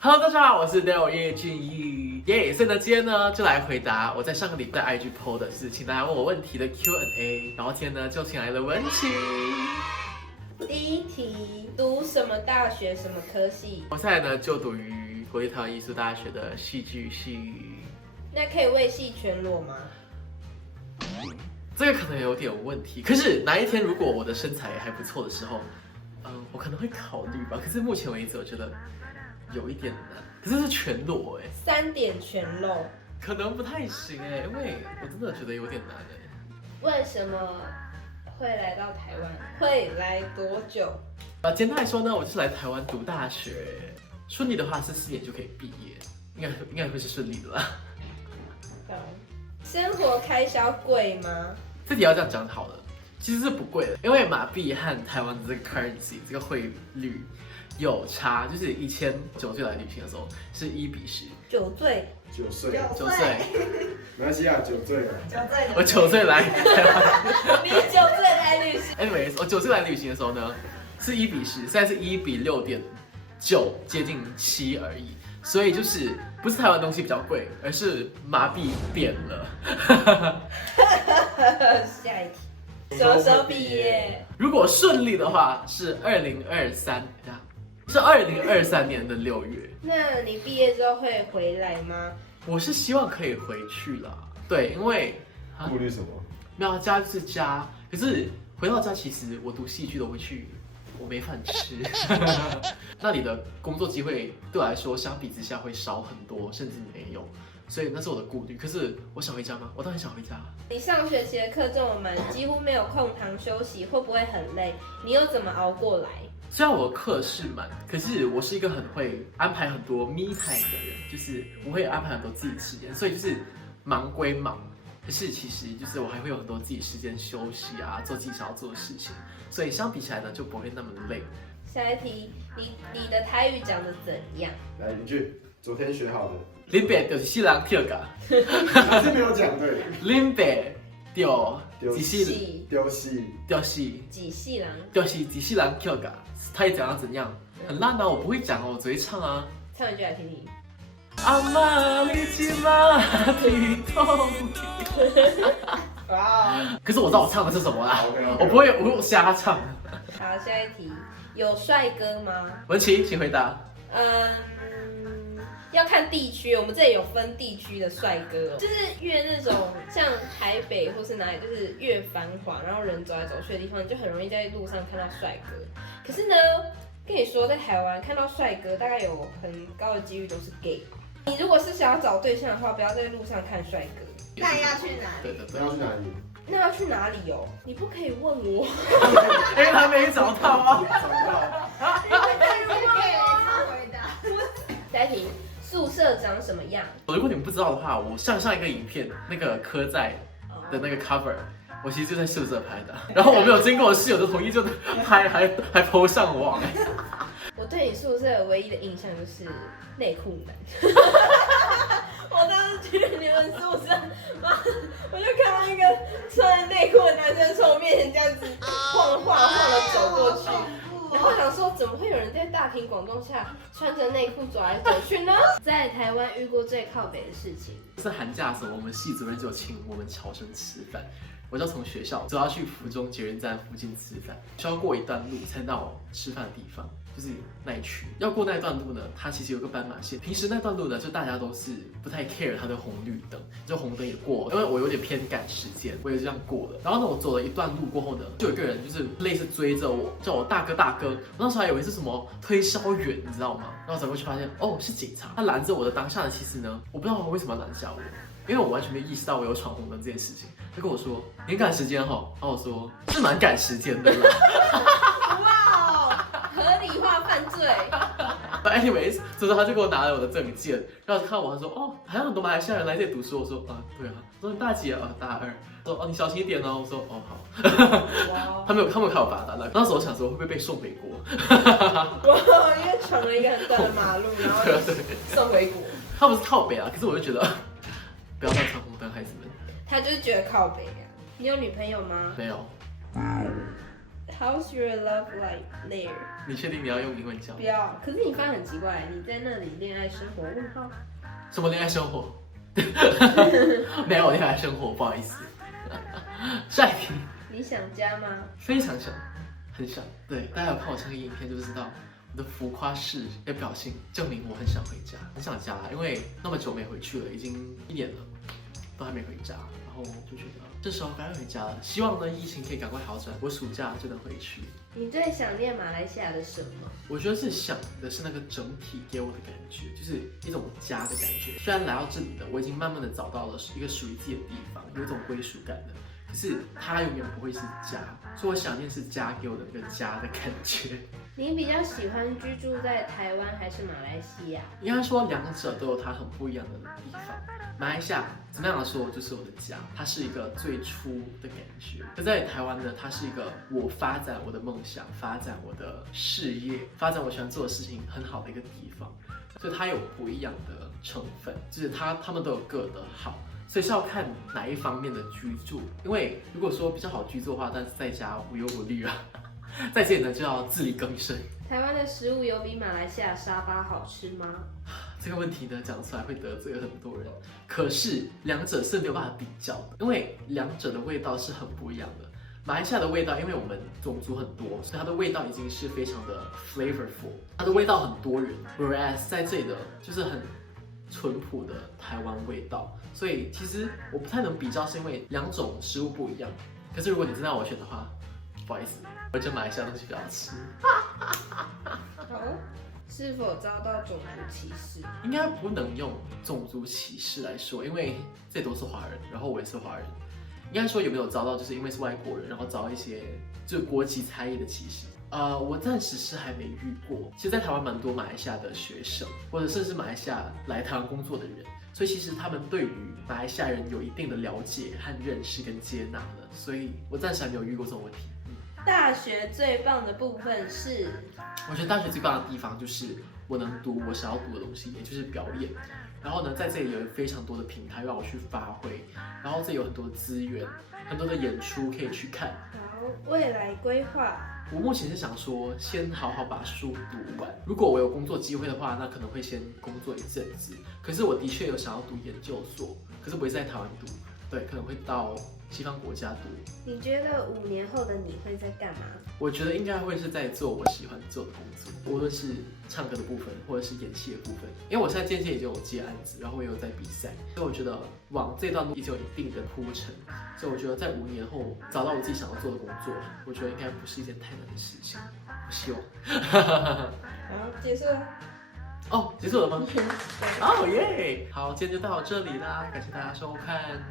Hello，大家好，我是 Dale 叶俊逸，所以呢，今天呢就来回答我在上个礼拜 IG PO 的是，请大家问我问题的 Q&A，然后今天呢就请来了文琪。第一题，读什么大学，什么科系？我现在呢就读于国立台湾艺术大学的戏剧系。那可以为系全裸吗？这个可能有点问题，可是哪一天如果我的身材还不错的时候，我可能会考虑吧。可是目前为止，我觉得有一点难。可是是全裸3点全露，可能不太行因为我真的觉得有点难为什么会来到台湾？会来多久？简单来说呢，我就是来台湾读大学，顺利的话是4年就可以毕业，应该会是顺利的啦。生活开销贵吗？这题要这样讲好了，其实是不贵的，因为马币和台湾的这个 currency 这个汇率有差，就是以前9岁来旅行的时候是1:10。9岁，没关系啊，9岁了。我9岁来台湾。你9岁来旅行。Anyways，我9岁来旅行的时候呢是1:10，现在是1:6.9，接近7而已。所以就是不是台湾东西比较贵，而是马币贬了。下一题，什么时候毕业？如果顺利的话是2023年的6月。那你毕业之后会回来吗？我是希望可以回去啦，对，因为顾虑什么？没有家就是家，可是回到家其实我读戏剧都会去，我没饭吃。那里的工作机会对我来说相比之下会少很多，甚至没有，所以那是我的顾虑。可是我想回家吗？我当然想回家。你上学期的课这么满，几乎没有空堂休息，会不会很累？你又怎么熬过来？虽然我的课是满，可是我是一个很会安排很多 me time 的人，就是我会安排很多自己的时间，所以就是忙归忙，可是其实就是我还会有很多自己时间休息啊，做自己想要做的事情，所以相比起来呢，就不会那么累。下一题，你的台语讲的怎样？来一句，昨天学好的，林北就是西人跳噶，还是没有讲对。林北就是几就是细人？就是一世人跳噶，他也讲到怎样，很烂啊，我不会讲哦，我只会唱啊。唱一句来听听。阿妈你今嘛剃头。哇！可是我知道我唱的是什么啦， OK，OK 我不会我瞎唱。好，下一题，有帅哥吗？文琪，请回答。要看地区，我们这里有分地区的帅哥就是越那种像台北或是哪里，就是越繁华，然后人走来走去的地方，你就很容易在路上看到帅哥。可是呢，跟你说，在台湾看到帅哥，大概有很高的几率都是 gay。你如果是想要找对象的话，不要在路上看帅哥。那要去哪里？对对对，要去哪里？那要去哪里哦？你不可以问我。因为他没找到啊。找到。回答。下一题，宿舍长什么样？如果你们不知道的话，我上一个影片那个科在的那个 cover，我其实就在宿舍拍的，然后我没有经过我室友的同意就拍，还 po 上网。我对你宿舍唯一的印象就是内裤男。我当时去你们宿舍，我就看到一个穿着内裤的男生从我面前这样子晃的走过去，然后我想说，怎么会有人在大庭广众下穿着内裤走来走去呢？在台湾遇过最靠北的事情，是寒假的时候，我们系主任就请我们侨生吃饭，我就从学校走要去府中捷运站附近吃饭，需要过一段路才到吃饭的地方。就是那一区要过那一段路呢，它其实有个斑马线。平时那段路呢，就大家都是不太 care 它的红绿灯，就红灯也过，因为我有点偏赶时间，我也就这样过了。然后呢，我走了一段路过后呢，就有一个人就是类似追着我，叫我大哥。我那时候还以为是什么推销员，你知道吗？然后走过去发现，哦，是警察。他拦着我的当下呢，其实呢，我不知道为什么要拦下我，因为我完全没意识到我有闯红灯这件事情。他跟我说，你很赶时间哈，然后我说是蛮赶时间的啦。合理化犯罪。Anyways，所以他就给我拿了我的证件，然后看我，他说哦，还有很多马来西亚人来这里读书。我说对啊。我说你大几啊？大2。说哦，你小心一点哦。我说哦好。他没有看我罚单了。当时我想说会不会被送回国？哇，因为闯了一个很大的马路，然后送回国。他不是靠北啊，可是我就觉得不要再闯红灯，孩子们。他就是觉得靠北啊。你有女朋友吗？没有。How's your love life there？你确定你要用英文讲不？要，可是你翻很奇怪，你在那里恋爱生活？问号。什么恋爱生活？没有恋爱生活，不好意思。下一题，你想家吗？非常想，很想。对，大家有看我上个影片就知道，我的浮夸式的表情证明我很想回家，很想家，因为那么久没回去了，已经1年了，都还没回家，然后就觉得这时候该回家了。希望呢疫情可以赶快好转，我暑假就能回去。你最想念马来西亚的什么？我觉得是想的是那个整体给我的感觉，就是一种家的感觉。虽然来到这里了，我已经慢慢的找到了一个属于自己的地方，有一种归属感的。可是它永远不会是家，所以我想念是家给我的那个家的感觉。你比较喜欢居住在台湾还是马来西亚？应该说两者都有它很不一样的地方。马来西亚怎么样说就是我的家，它是一个最初的感觉。可在台湾呢，它是一个我发展我的梦想、发展我的事业、发展我喜欢做的事情很好的一个地方。所以它有不一样的成分，就是他们都有各的好。所以是要看哪一方面的居住，因为如果说比较好居住的话，但是在家无忧无虑啊，在这里呢就要自力更生。台湾的食物有比马来西亚沙巴好吃吗？这个问题呢讲出来会得罪很多人，可是两者是没有办法比较的，因为两者的味道是很不一样的。马来西亚的味道，因为我们种族很多，所以它的味道已经是非常的 flavorful， 它的味道很多元。Whereas 在这里的就是很淳朴的台湾味道，所以其实我不太能比较，是因为两种食物不一样。可是如果你真的让我选的话，不好意思，我觉得马来西亚东西比较好吃。好，是否遭到种族歧视？应该不能用种族歧视来说，因为这都是华人，然后我也是华人。应该说有没有遭到，就是因为是外国人，然后遭到一些就是国籍差异的歧视。我暂时是还没遇过。其实，在台湾蛮多马来西亚的学生，或者甚至马来西亚来台湾工作的人，所以其实他们对于马来西亚人有一定的了解和认识跟接纳的，所以我暂时还没有遇过这种问题。大学最棒的部分是，我觉得大学最棒的地方就是我能读我想要读的东西，也就是表演。然后呢，在这里有非常多的平台让我去发挥，然后这里有很多的资源，很多的演出可以去看。好，未来规划。我目前是想说，先好好把书读完。如果我有工作机会的话，那可能会先工作一阵子。可是我的确有想要读研究所，可是不会在台湾读，对，可能会到西方国家读。你觉得5年后的你会在干嘛？我觉得应该会是在做我喜欢做的工作，无论是唱歌的部分，或者是演戏的部分。因为我现在渐渐已经有接案子，然后我也有在比赛，所以我觉得往这段路已经有一定的铺陈。所以我觉得在5年后找到我自己想要做的工作，我觉得应该不是一件太难的事情。我希望。好，结束了。哦，结束了吗？哦耶！好，今天就到这里啦，感谢大家收看。